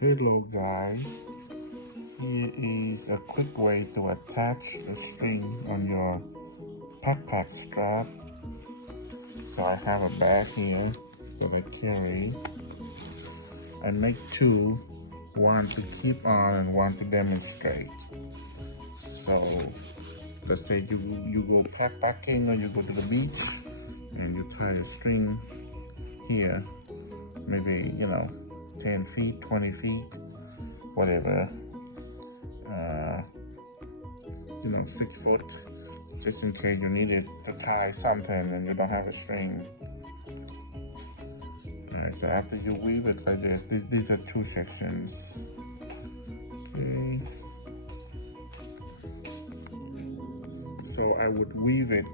Hello guys, here is a quick way to attach the string on your backpack strap. So I have a bag here that I carry. I make two, one to keep on and one to demonstrate. So let's say you go backpacking or you go to the beach and you tie a string here, maybe 10 feet, 20 feet, whatever, 6 foot, just in case you need it to tie something and you don't have a string. Alright, so after you weave it like this, these are two sections. Okay. So I would weave it,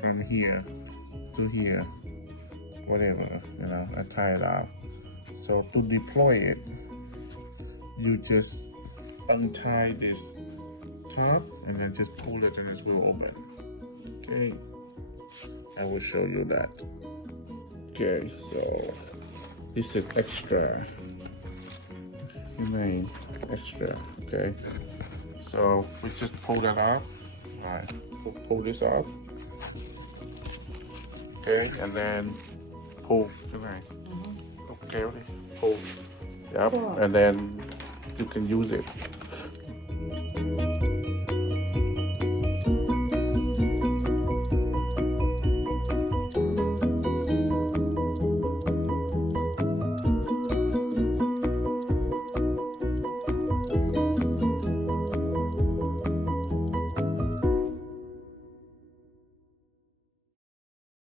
from here to here. Whatever, I tie it off. So to deploy it, you just untie this top and then just pull it and it will open. Okay, I will show you that. Okay, so this is extra. Extra. Okay, so we just pull that off. All right, pull this off. Okay, and then pull. Okay, pull. Yep, and then you can use it.